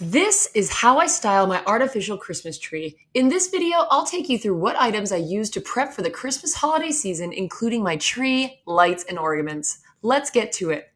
This is how I style my artificial Christmas tree. In this video, I'll take you through what items I use to prep for the Christmas holiday season, including my tree, lights, and ornaments. Let's get to it.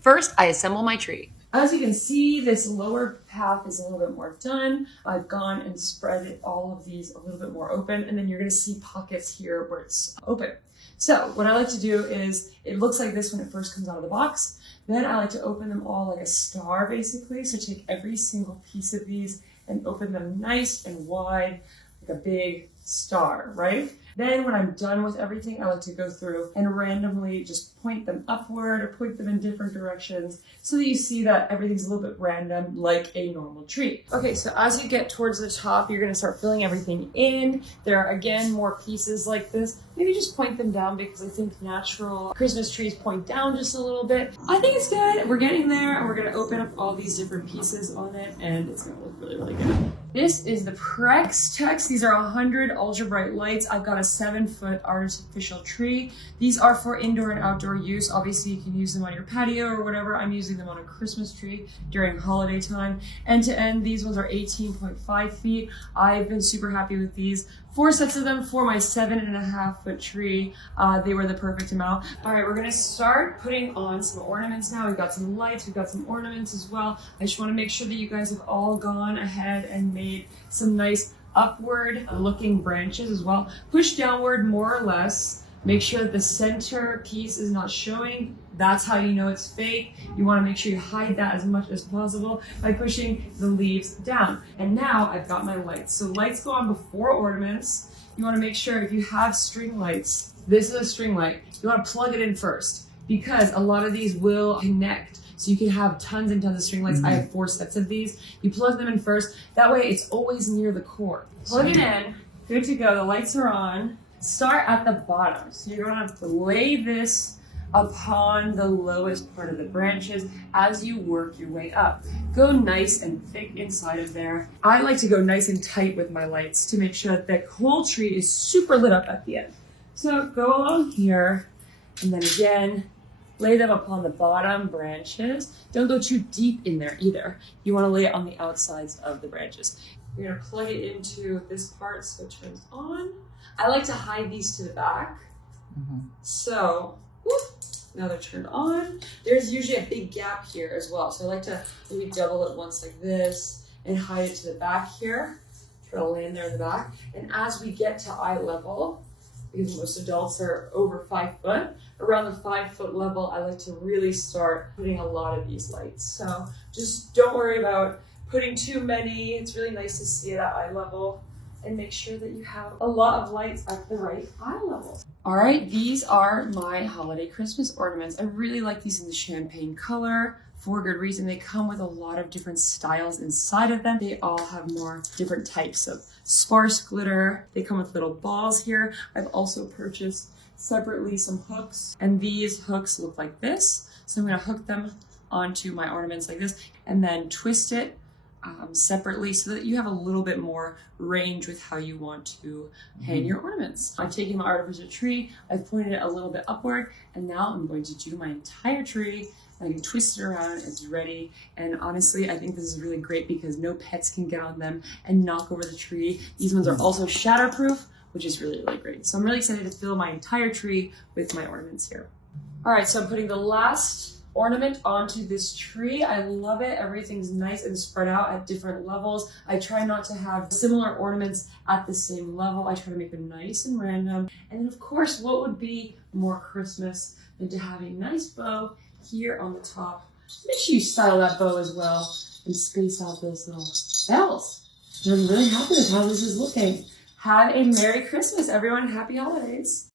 First, I assemble my tree. As you can see, this lower half is a little bit more done. I've gone and spread all of these a little bit more open, and then you're gonna see pockets here where it's open. So what I like to do is, it looks like this when it first comes out of the box. Then I like to open them all like a star, basically. So take every single piece of these and open them nice and wide, like a big star, right? Then when I'm done with everything, I like to go through and randomly just point them upward or point them in different directions so that you see that everything's a little bit random like a normal tree. Okay, so as you get towards the top, you're gonna start filling everything in. There are, again, more pieces like this. Maybe just point them down because I think natural Christmas trees point down just a little bit. I think it's good. We're getting there, and we're gonna open up all these different pieces on it, and it's gonna look really, really good. This is the Prex Tex. These are 100 ultra bright lights. I've got a 7-foot artificial tree. These are for indoor and outdoor use. Obviously, you can use them on your patio or whatever. I'm using them on a Christmas tree during holiday time. End to end, these ones are 18.5 feet. I've been super happy with these. 4 sets of them for my 7.5-foot tree. They were the perfect amount. All right, we're gonna start putting on some ornaments now. We've got some lights, we've got some ornaments as well. I just wanna make sure that you guys have all gone ahead and made some nice upward looking branches as well. Push downward more or less. Make sure that the center piece is not showing. That's how you know it's fake. You want to make sure you hide that as much as possible by pushing the leaves down. And now I've got my lights. So lights go on before ornaments. You want to make sure if you have string lights, this is a string light, you want to plug it in first because a lot of these will connect. So you can have tons and tons of string lights. I have 4 sets of these. You plug them in first. That way it's always near the core. Plug it in, good to go. The lights are on. Start at the bottom. So you're gonna have to lay this upon the lowest part of the branches as you work your way up. Go nice and thick inside of there. I like to go nice and tight with my lights to make sure that the whole tree is super lit up at the end. So go along here, and then again, lay them upon the bottom branches. Don't go too deep in there either. You wanna lay it on the outsides of the branches. You're gonna plug it into this part so it turns on. I like to hide these to the back. So, whoop, now they're turned on. There's usually a big gap here as well. So I like to maybe double it once like this and hide it to the back here. Try to land there in the back. And as we get to eye level, because most adults are over 5 foot, around the 5-foot level, I like to really start putting a lot of these lights. So just don't worry about putting too many. It's really nice to see it at eye level. And make sure that you have a lot of lights at the right eye level. All right, these are my holiday Christmas ornaments. I really like these in the champagne color for good reason. They come with a lot of different styles inside of them. They all have more different types of sparse glitter. They come with little balls here. I've also purchased separately some hooks, and these hooks look like this. So I'm gonna hook them onto my ornaments like this and then twist it separately so that you have a little bit more range with how you want to hang your ornaments. I've taken my artificial tree, I've pointed it a little bit upward, and now I'm going to do my entire tree. I can twist it around, it's ready. And honestly, I think this is really great because no pets can get on them and knock over the tree. These ones are also shatterproof, which is really, really great. So I'm really excited to fill my entire tree with my ornaments here. All right, so I'm putting the last ornament onto this tree. I love it. Everything's nice and spread out at different levels. I try not to have similar ornaments at the same level. I try to make them nice and random. And then of course, what would be more Christmas than to have a nice bow here on the top? Make sure you style that bow as well and space out those little bells. I'm really happy with how this is looking. Have a Merry Christmas, everyone. Happy holidays.